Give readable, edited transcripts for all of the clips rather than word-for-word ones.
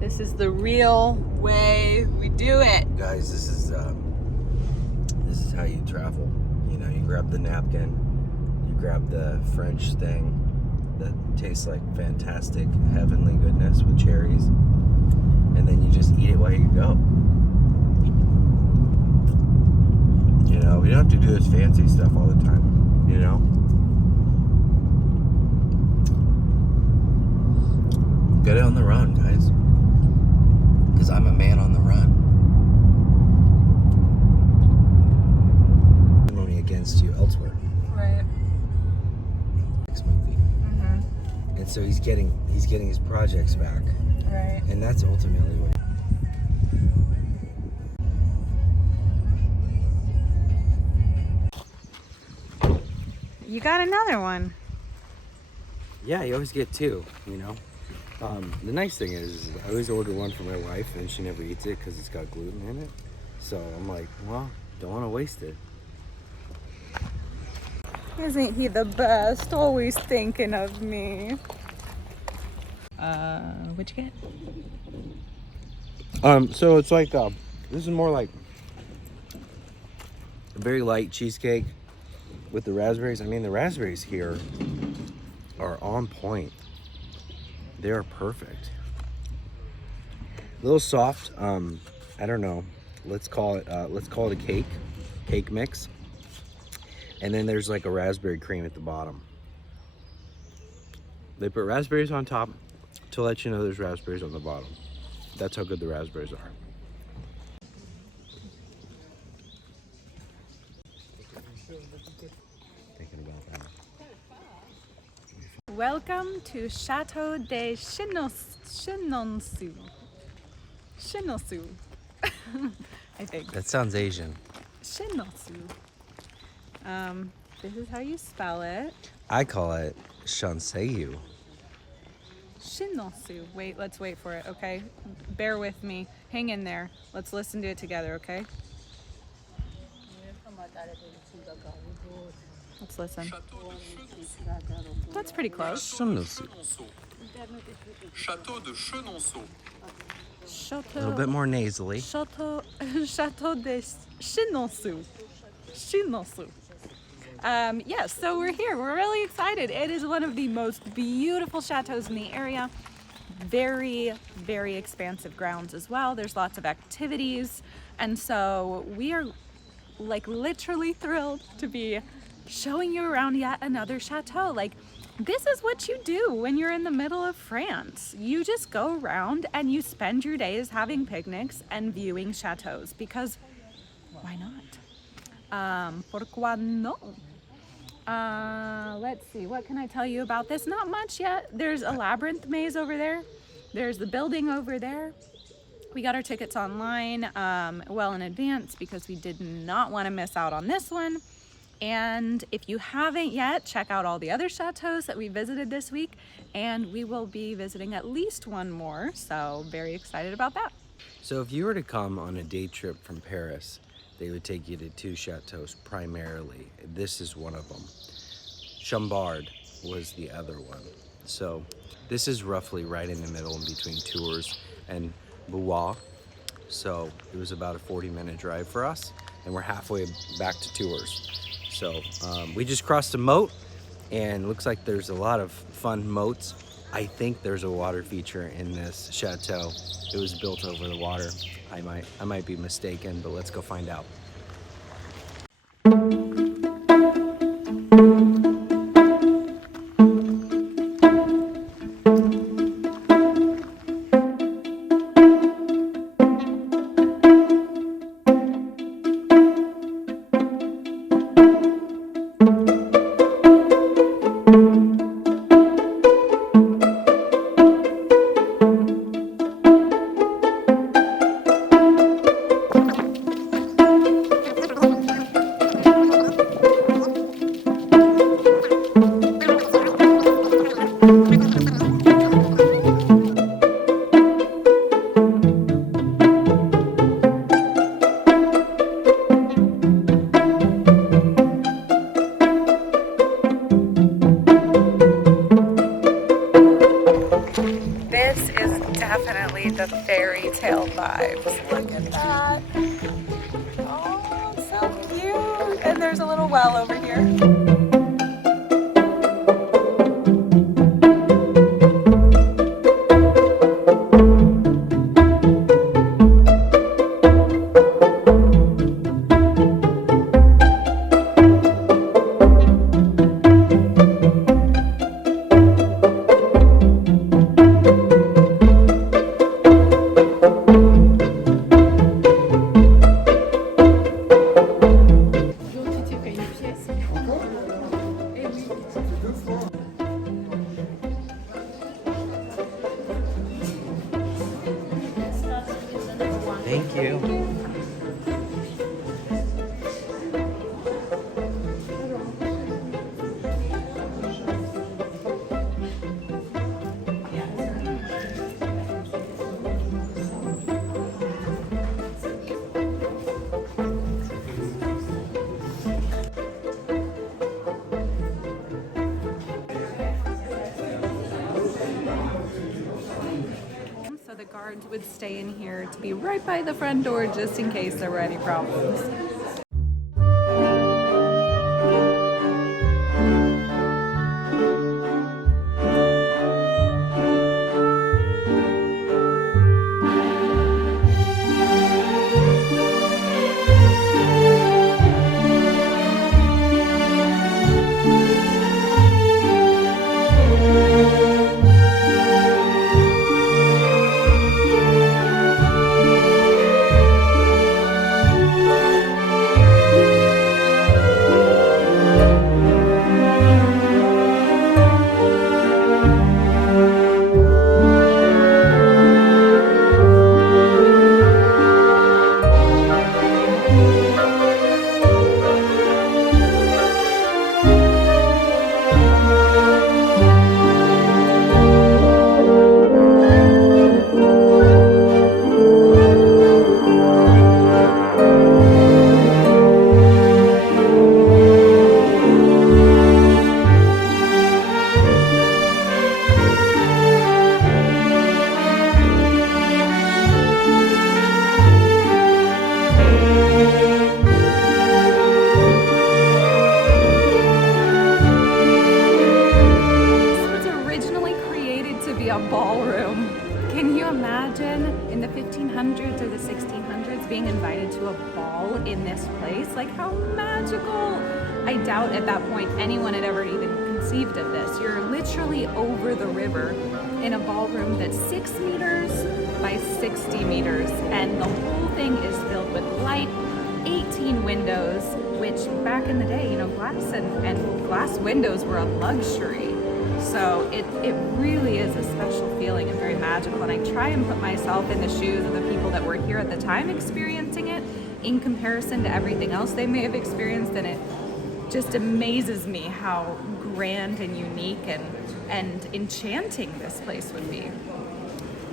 This is the real way we do it. Guys, this is how you travel. You know, you grab the napkin, you grab the French thing that tastes like fantastic heavenly goodness with cherries, and then you just eat it while you go. You know, we don't have to do this fancy stuff all the time, you know? Get it on the run, guys. Because I'm a man on the run. Testimony against you elsewhere. Right. Next movie. Mm-hmm. And so he's getting his projects back. Right. And that's ultimately what. You got another one. Yeah, you always get two, you know. The nice thing is I always order one for my wife, and she never eats it because it's got gluten in it. So I'm like, well, don't want to waste it. Isn't he the best? Always thinking of me. What'd you get? So it's like this is more like a very light cheesecake with the raspberries. I mean, the raspberries here are on point. They are perfect. A little soft. I don't know. Let's call it a cake mix. And then there's like a raspberry cream at the bottom. They put raspberries on top to let you know there's raspberries on the bottom. That's how good the raspberries are. Thinking about that. Welcome to Chateau Chenonceau. Chenonceau. I think. That sounds Asian. Chenonceau. This is how you spell it. I call it Chenonceau. Chenonceau. Wait, let's wait for it, okay? Bear with me. Hang in there. Let's listen to it together, okay? Let's listen. That's pretty close. Chenonceau. Chateau de Chenonceau. A little bit more nasally. Chateau de Chenonceau. Chenonceau. Yes, so we're here. We're really excited. It is one of the most beautiful chateaus in the area. Very, very expansive grounds as well. There's lots of activities. And so we are like literally thrilled to be showing you around yet another chateau. Like, this is what you do when you're in the middle of France. You just go around and you spend your days having picnics and viewing chateaus, because why not? Pourquoi no? Let's see, what can I tell you about this? Not much yet. There's a labyrinth maze over there. There's the building over there. We got our tickets online well in advance because we did not want to miss out on this one. And if you haven't yet, check out all the other chateaus that we visited this week, and we will be visiting at least one more, so very excited about that. So if you were to come on a day trip from Paris, they would take you to two chateaus primarily. This is one of them. Chambord was the other one. So this is roughly right in the middle in between Tours and Blois. So it was about a 40-minute drive for us, and we're halfway back to Tours. So we just crossed a moat, and looks like there's a lot of fun moats. I think there's a water feature in this chateau. It was built over the water. I might be mistaken, but let's go find out. vibes. Look at that. Oh, so cute. And there's a little well over here. Thank you. So the guards would stay in here to be right by the front door just in case there were any problems. A ballroom. Can you imagine in the 1500s or the 1600s being invited to a ball in this place? Like, how magical. I doubt at that point anyone had ever even conceived of this. You're literally over the river in a ballroom that's 6 meters by 60 meters, and the whole thing is filled with light, 18 windows, which back in the day, you know, glass and glass windows were a luxury. So it really is a special feeling and very magical, and I try and put myself in the shoes of the people that were here at the time experiencing it in comparison to everything else they may have experienced, and it just amazes me how grand and unique and enchanting this place would be.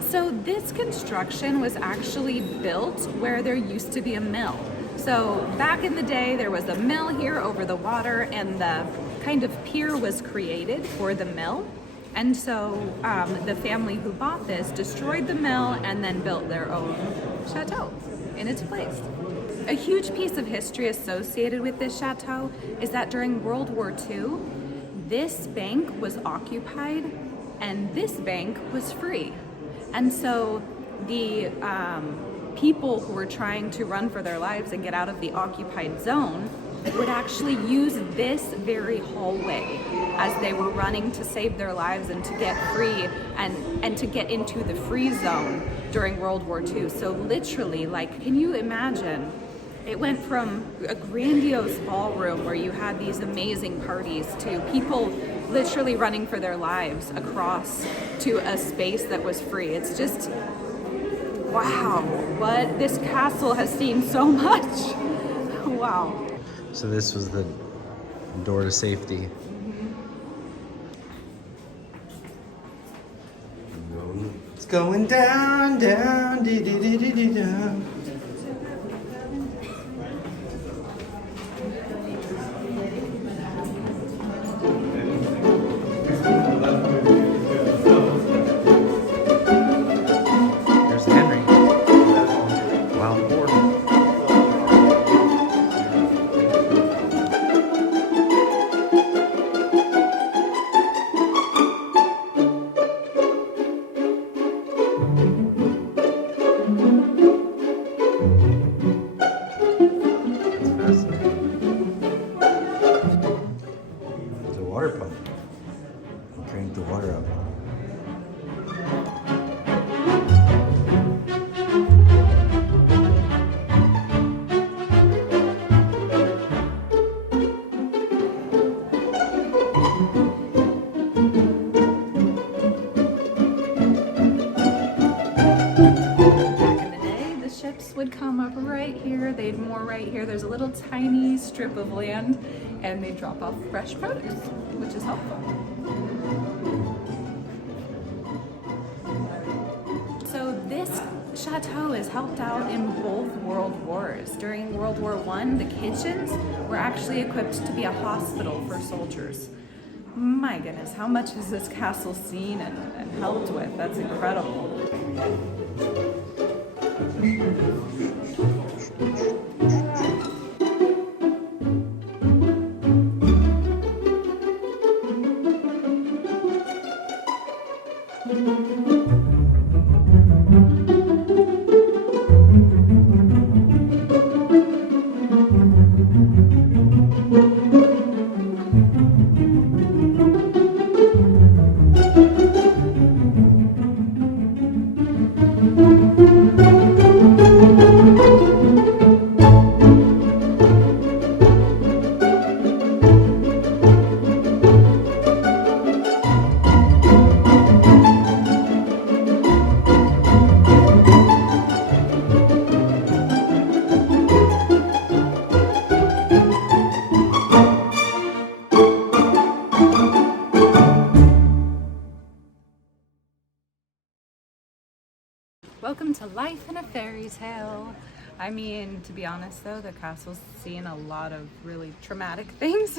So this construction was actually built where there used to be a mill. So back in the day, there was a mill here over the water, and the kind of pier was created for the mill. And so the family who bought this destroyed the mill and then built their own chateau in its place. A huge piece of history associated with this chateau is that during World War II, this bank was occupied and this bank was free. And so the people who were trying to run for their lives and get out of the occupied zone would actually use this very hallway as they were running to save their lives and to get free and to get into the free zone during World War II. So literally, like, can you imagine? It went from a grandiose ballroom where you had these amazing parties to people literally running for their lives across to a space that was free. It's just, wow, what this castle has seen so much. Wow. So this was the door to safety. It's going down, down, dee dee dee dee dee down. There's Henry. right here. There's a little tiny strip of land and they drop off fresh produce, which is helpful. So this chateau is helped out in both World Wars. During World War I, the kitchens were actually equipped to be a hospital for soldiers. My goodness, how much has this castle seen and helped with? That's incredible. Welcome to life in a fairy tale. I mean, to be honest though, the castle's seen a lot of really traumatic things,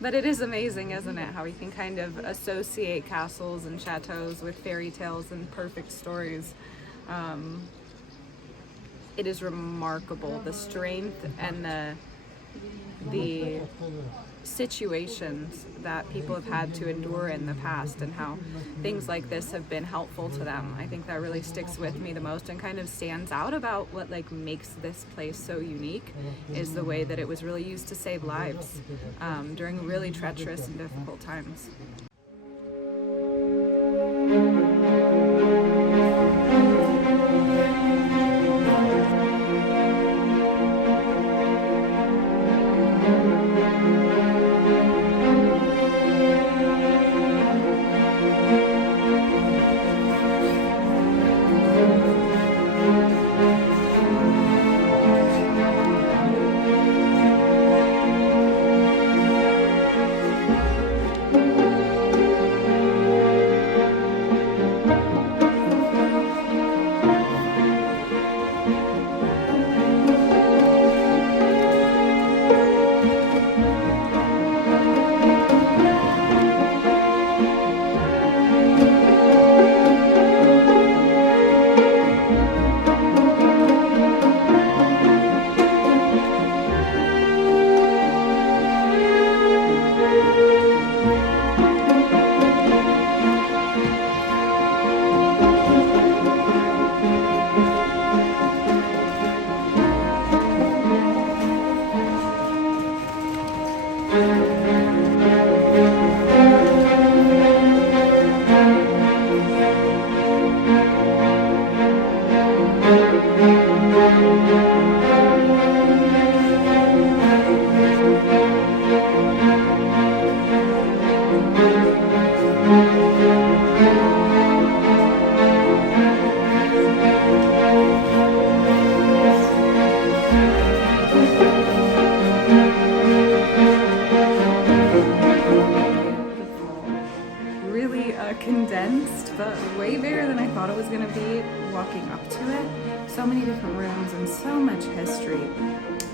but it is amazing, isn't it, how we can kind of associate castles and chateaus with fairy tales and perfect stories. It is remarkable, the strength and the situations that people have had to endure in the past and how things like this have been helpful to them. I think that really sticks with me the most and kind of stands out about what makes this place so unique is the way that it was really used to save lives during really treacherous and difficult times. Condensed, but way bigger than I thought it was going to be walking up to it. So many different rooms and so much history.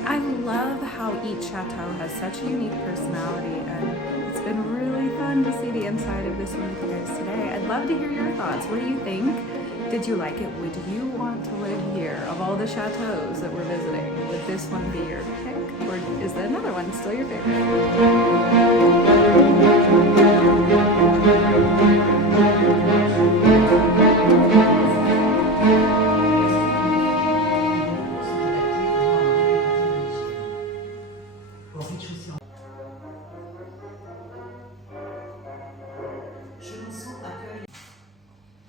I love how each chateau has such a unique personality, and it's been really fun to see the inside of this one with you guys today. I'd love to hear your thoughts. What do you think? Did you like it? Would you want to live here? Of all the chateaus that we're visiting, would this one be your pick? Or is there another one still your Chenonceau accueille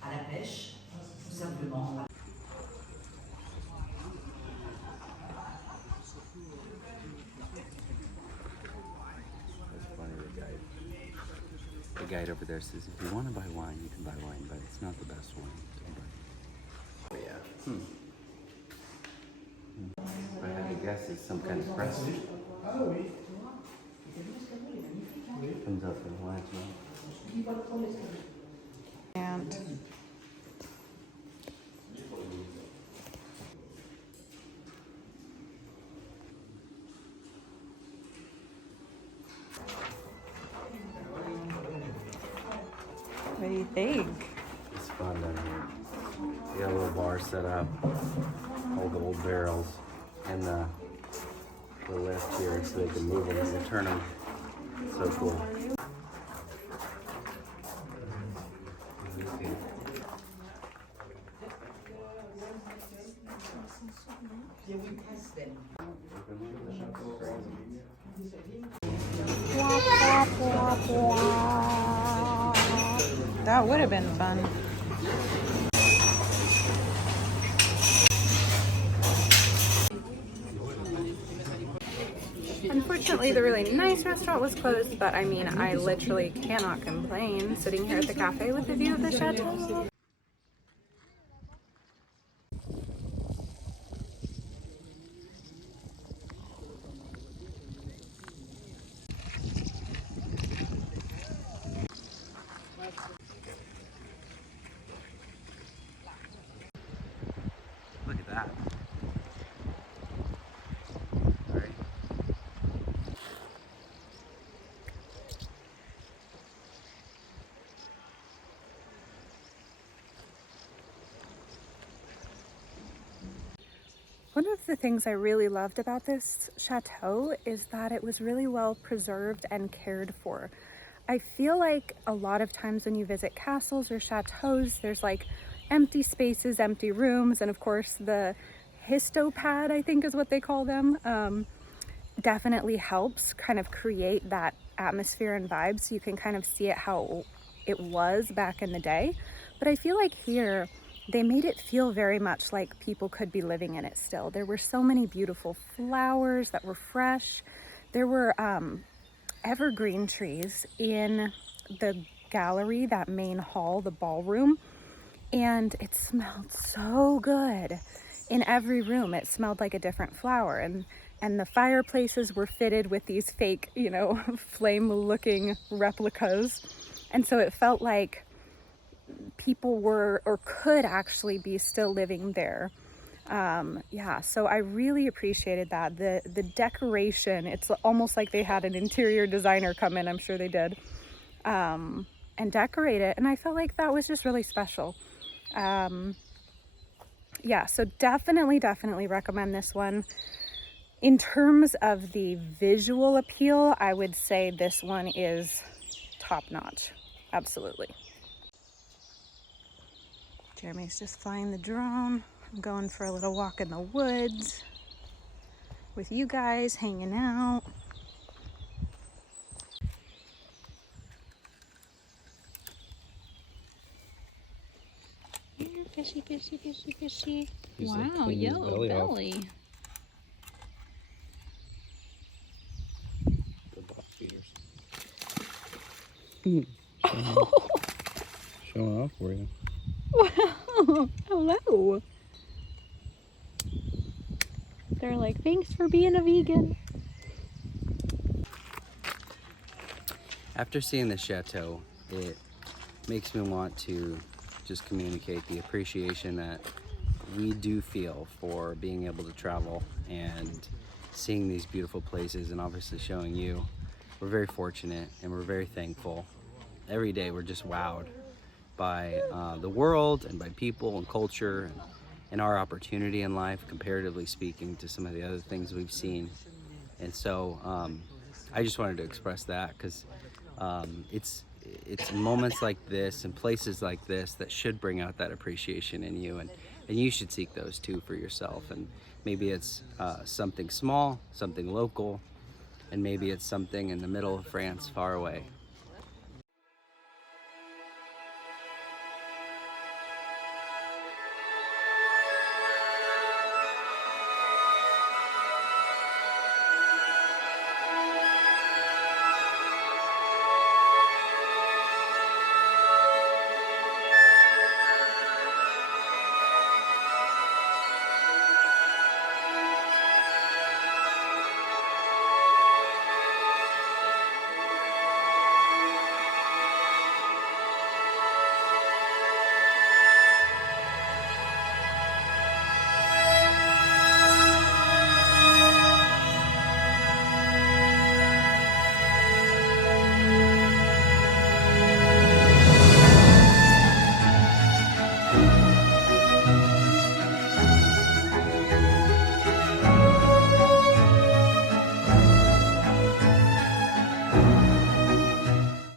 à la pêche, tout simplement. The guide over there says if you want to buy wine, you can buy wine, but it's not the best wine to buy. Oh yeah. I had to guess it's some kind of crest. Comes up in black. And what do you think? It's fun down here. We got a little bar set up, all the old barrels, and the lift here so they can move them and turn them. So cool. That would have been fun. Unfortunately, the really nice restaurant was closed, but I mean, I literally cannot complain sitting here at the cafe with the view of the chateau. Look at that. All right. One of the things I really loved about this chateau is that it was really well preserved and cared for. I feel like a lot of times when you visit castles or chateaus, there's like empty spaces, empty rooms, and of course the histopad, I think is what they call them, definitely helps kind of create that atmosphere and vibe so you can kind of see it how it was back in the day. But I feel like here, they made it feel very much like people could be living in it still. There were so many beautiful flowers that were fresh. There were evergreen trees in the gallery, that main hall, the ballroom, and it smelled so good. In every room, it smelled like a different flower, and the fireplaces were fitted with these fake, you know, flame-looking replicas, and so it felt like people were or could actually be still living there. Yeah, so I really appreciated that. The decoration, it's almost like they had an interior designer come in, I'm sure they did, and decorate it, and I felt like that was just really special. Yeah, so definitely recommend this one. In terms of the visual appeal, I would say this one is top-notch. Absolutely. Jeremy's just flying the drone. I'm going for a little walk in the woods with you guys, hanging out. Here, fishy, fishy, fishy, fishy. He's like Wow, cleaning his yellow belly off. belly. The bot feeders. Showing off for you. Wow, hello. They're like, thanks for being a vegan. After seeing the chateau, it makes me want to just communicate the appreciation that we do feel for being able to travel and seeing these beautiful places, and obviously showing you. We're very fortunate and we're very thankful. Every day we're just wowed by the world and by people and culture and our opportunity in life, comparatively speaking to some of the other things we've seen. And so I just wanted to express that, because it's moments like this and places like this that should bring out that appreciation in you, and you should seek those too for yourself. And maybe it's something small, something local, and maybe it's something in the middle of France, far away.